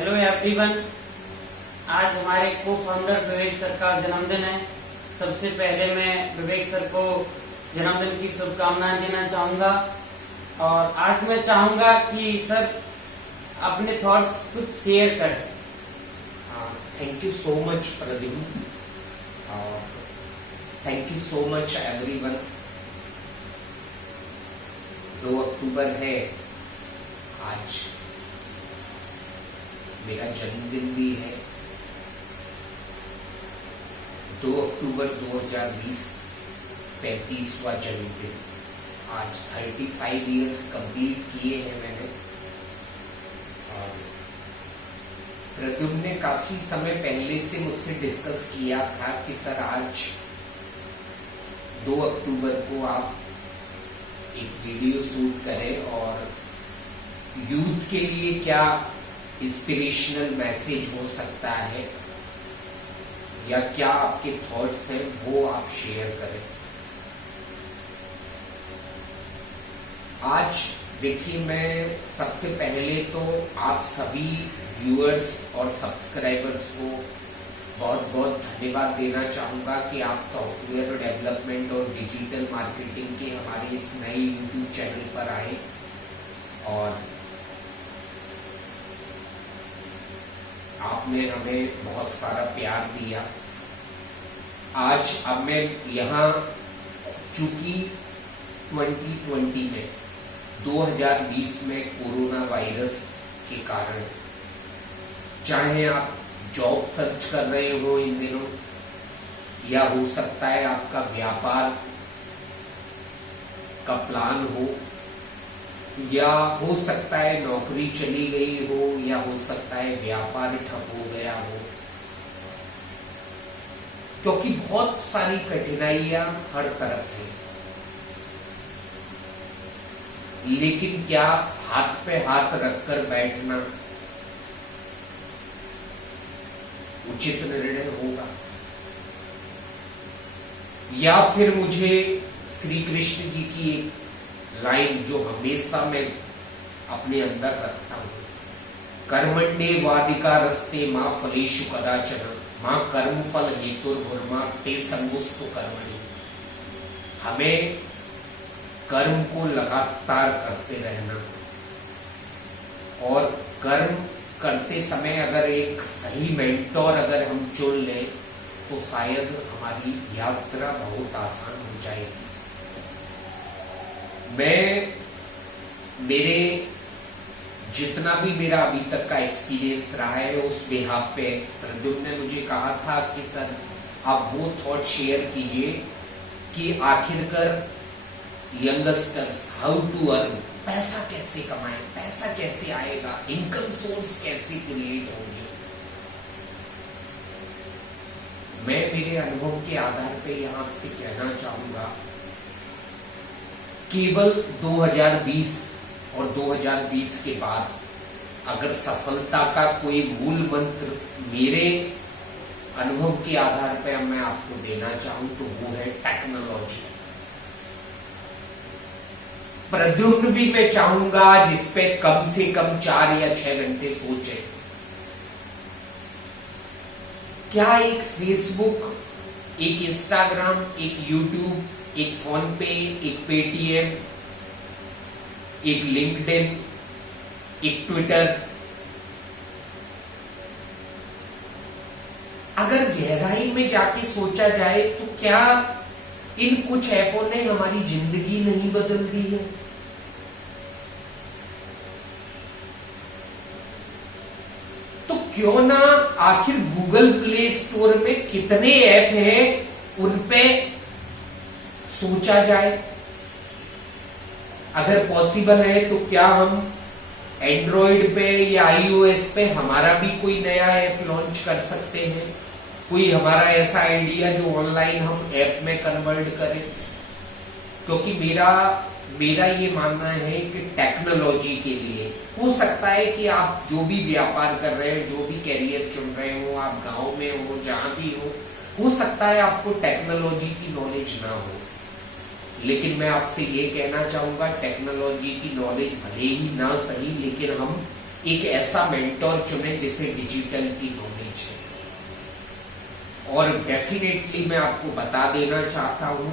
Hello everyone. आज हमारे को फाउंडर विवेक सर का जन्मदिन है। सबसे पहले मैं विवेक सर को जन्मदिन की शुभकामनाएं देना चाहूंगा और आज मैं चाहूंगा कि सर अपने थॉट्स कुछ शेयर करें। Thank you so much Pradyumna. Thank you so much everyone. 2 अक्टूबर है आज, मेरा जन्मदिन भी है। 2 अक्टूबर 2020 35वां जन्मदिन। आज 35 इयर्स कंप्लीट किए हैं मैंने। और प्रद्युम्न ने काफी समय पहले से मुझसे डिस्कस किया था कि सर आज 2 अक्टूबर को आप एक वीडियो शूट करें और यूथ के लिए क्या इंस्पिरेशनल मैसेज हो सकता है या क्या आपके थॉट्स हैं वो आप शेयर करें। आज देखिए, मैं सबसे पहले तो आप सभी व्यूअर्स और सब्सक्राइबर्स को बहुत बहुत धन्यवाद देना चाहूंगा कि आप सॉफ्टवेयर डेवलपमेंट और डिजिटल मार्केटिंग के हमारे इस नए यूट्यूब चैनल पर आए और आपने हमें बहुत सारा प्यार दिया। आज अब मैं यहाँ, चूंकि 2020 में 2020 में कोरोना वायरस के कारण, चाहे आप जॉब सर्च कर रहे हो इन दिनों, या हो सकता है आपका व्यापार का प्लान हो, या हो सकता है नौकरी चली गई हो, या हो सकता है व्यापार ठप हो गया हो, क्योंकि बहुत सारी कठिनाइयां हर तरफ है। लेकिन क्या हाथ पे हाथ रखकर बैठना उचित निर्णय होगा, या फिर मुझे श्री कृष्ण जी की एक लाइन जो हमेशा मैं अपने अंदर रखता हूं, कर्मण्येवाधिकारस्ते मां फलेषु कदाचन मां कर्मफल हेतुर्भुर्मा ते संगुस्तु कर्मणि। हमें कर्म को लगातार करते रहना और कर्म करते समय अगर एक सही मेंटोर अगर हम चुन लें तो शायद हमारी यात्रा बहुत आसान हो जाएगी। मैं मेरे जितना भी मेरा अभी तक का एक्सपीरियंस रहा है उस बिहाफ पे प्रद्युम्न ने मुझे कहा था कि सर आप वो थॉट शेयर कीजिए कि आखिरकार यंगस्टर्स हाउ टू अर्न, पैसा कैसे कमाएं, पैसा कैसे आएगा, इनकम सोर्स कैसे क्रिएट होंगे। मैं मेरे अनुभव के आधार पे यहां आपसे कहना चाहूंगा, केवल 2020 और 2020 के बाद अगर सफलता का कोई मूल मंत्र मेरे अनुभव के आधार पर मैं आपको देना चाहूं तो वो है टेक्नोलॉजी। प्रद्युम्न भी मैं चाहूंगा जिसपे कम से कम 4 या 6 घंटे सोचे। क्या एक फेसबुक, एक इंस्टाग्राम, एक यूट्यूब, एक फोन पे, एक पेटीएम, एक लिंक्डइन, एक ट्विटर, अगर गहराई में जाके सोचा जाए तो क्या इन कुछ ऐपों ने हमारी जिंदगी नहीं बदल दी है? तो क्यों ना आखिर गूगल प्ले स्टोर में कितने ऐप हैं उन पे सोचा जाए। अगर पॉसिबल है तो क्या हम एंड्रॉइड पे या iOS पे हमारा भी कोई नया ऐप लॉन्च कर सकते हैं? कोई हमारा ऐसा आइडिया जो ऑनलाइन हम ऐप में कन्वर्ट करें? क्योंकि मेरा ये मानना है कि टेक्नोलॉजी के लिए हो सकता है कि आप जो भी व्यापार कर रहे हो, जो भी कैरियर चुन रहे हो, आप गांव में हो, जहां भी हो सकता है आपको टेक्नोलॉजी की नॉलेज ना हो। लेकिन मैं आपसे ये कहना चाहूंगा, टेक्नोलॉजी की नॉलेज भले ही ना सही, लेकिन हम एक ऐसा मेंटोर चुने जिसे डिजिटल की नॉलेज है। और डेफिनेटली मैं आपको बता देना चाहता हूं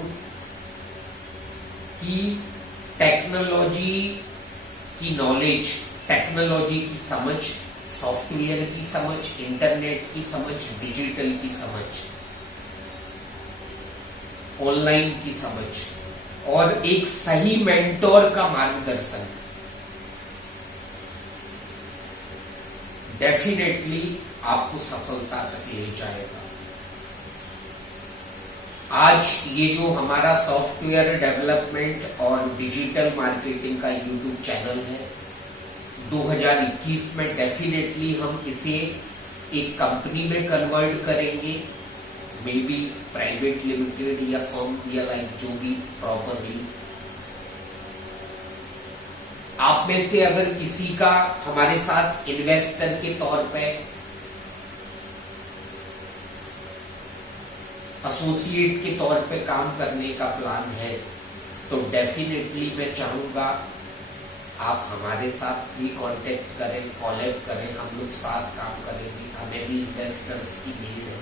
कि टेक्नोलॉजी की नॉलेज, टेक्नोलॉजी की समझ, सॉफ्टवेयर की समझ, इंटरनेट की समझ, डिजिटल की समझ, ऑनलाइन की समझ और एक सही मेंटोर का मार्गदर्शन डेफिनेटली आपको सफलता तक ले जाएगा। आज ये जो हमारा सॉफ्टवेयर डेवलपमेंट और डिजिटल मार्केटिंग का यूट्यूब चैनल है, 2021 में डेफिनेटली हम इसे एक कंपनी में कन्वर्ट करेंगे, मे बी प्राइवेट लिमिटेड या फर्म या लाइक जो भी प्रॉपरली। आप में से अगर किसी का हमारे साथ इन्वेस्टर के तौर पे, एसोसिएट के तौर पे काम करने का प्लान है तो डेफिनेटली मैं चाहूंगा आप हमारे साथ भी कांटेक्ट करें, कॉलेब करें, हम लोग साथ काम करेंगे। हमें भी इन्वेस्टर्स की नीड है।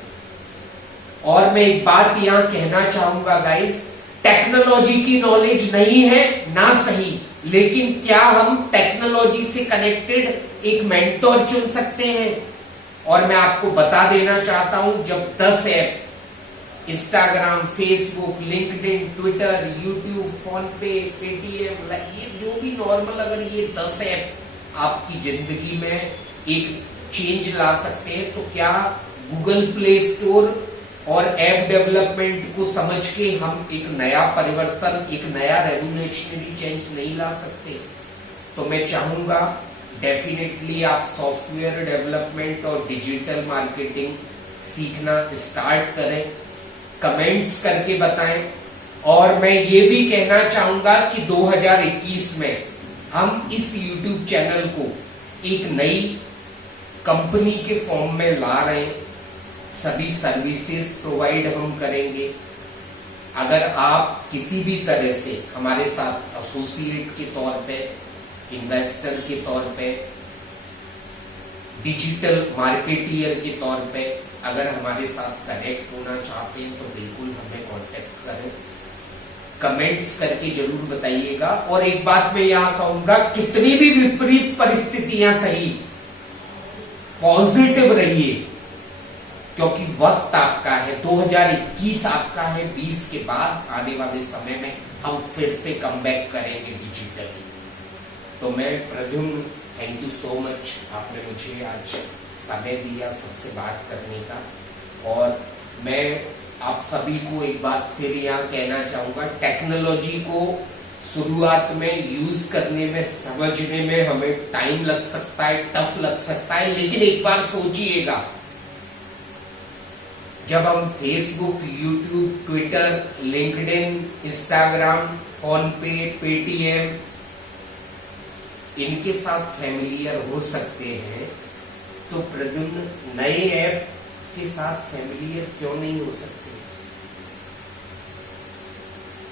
और मैं एक बात यहां कहना चाहूंगा गाइस, टेक्नोलॉजी की नॉलेज नहीं है ना सही, लेकिन क्या हम टेक्नोलॉजी से कनेक्टेड एक मेंटोर चुन सकते हैं? और मैं आपको बता देना चाहता हूं, जब 10 app Instagram, Facebook, LinkedIn, Twitter, YouTube, phone पे, पेटीएम, ये जो भी नॉर्मल, अगर ये 10 ऐप आपकी जिंदगी में एक चेंज ला सकते हैं तो क्या गूगल प्ले स्टोर और ऐप डेवलपमेंट को समझ के हम एक नया परिवर्तन, एक नया रेवोल्यूशनरी चेंज नहीं ला सकते? तो मैं चाहूंगा डेफिनेटली आप सॉफ्टवेयर डेवलपमेंट और डिजिटल मार्केटिंग सीखना स्टार्ट करें, कमेंट्स करके बताएं। और मैं ये भी कहना चाहूंगा कि 2021 में हम इस YouTube चैनल को एक नई कंपनी के फॉर्म में ला रहे हैं। सभी सर्विसेज प्रोवाइड हम करेंगे। अगर आप किसी भी तरह से हमारे साथ एसोसिएट के तौर पे, इन्वेस्टर के तौर पे, डिजिटल मार्केटियर के तौर पे अगर हमारे साथ कनेक्ट होना चाहते हैं तो बिल्कुल हमें कांटेक्ट करें। कमेंट्स करके जरूर बताइएगा। और एक बात मैं यहां कहूंगा, कितनी भी विपरीत परिस्थितियां सही, पॉजिटिव रहिए, क्योंकि वक्त आपका है, 2021 आपका है। 20 के बाद आने वाले समय में हम फिर से कम बैक करेंगे डिजिटली। तो मैं Pradyumna, thank you so much, आपने मुझे आज समय दिया सबसे बात करने का। और मैं आप सभी को एक बात फिर यहाँ कहना चाहूंगा, टेक्नोलॉजी को शुरुआत में यूज करने में, समझने में हमें टाइम लग सकता है, टफ लग सकता है, लेकिन एक बार सोचिएगा, जब हम Facebook, YouTube, Twitter, LinkedIn, Instagram, phone पे, पेटीएम इनके साथ फैमिलियर हो सकते हैं तो प्रद्युम्न नए ऐप के साथ फैमिलियर क्यों नहीं हो सकते?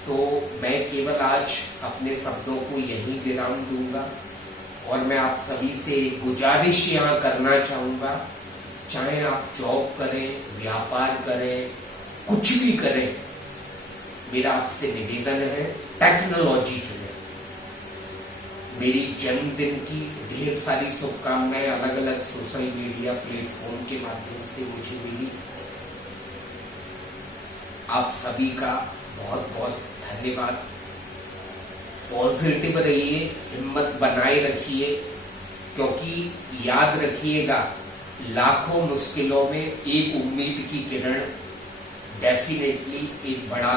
तो मैं केवल आज अपने शब्दों को यही विराम दूंगा और मैं आप सभी से गुजारिश यहाँ करना चाहूंगा, चाहे आप जॉब करें, व्यापार करें, कुछ भी करें, मेरा आपसे निवेदन है टेक्नोलॉजी चुनें। मेरी जन्मदिन की ढेर सारी शुभकामनाएं अलग अलग सोशल मीडिया प्लेटफॉर्म के माध्यम से मुझे मिली। आप सभी का बहुत बहुत धन्यवाद। पॉजिटिव रहिए, हिम्मत बनाए रखिए, क्योंकि याद रखिएगा, लाखों मुश्किलों में एक उम्मीद की किरण डेफिनेटली एक बड़ा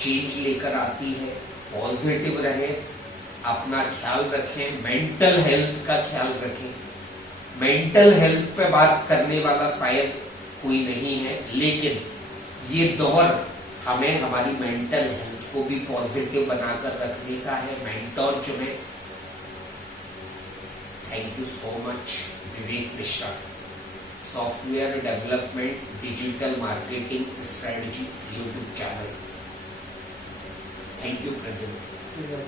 चेंज लेकर आती है। पॉजिटिव रहें, अपना ख्याल रखें, मेंटल हेल्थ का ख्याल रखें। मेंटल हेल्थ पे बात करने वाला शायद कोई नहीं है, लेकिन ये दौर हमें हमारी मेंटल हेल्थ को भी पॉजिटिव बनाकर रखने का है। मेंटोर चुने। Thank you so much. Vivek Mishra, software development, digital marketing strategy YouTube channel. Thank you Pradyumna.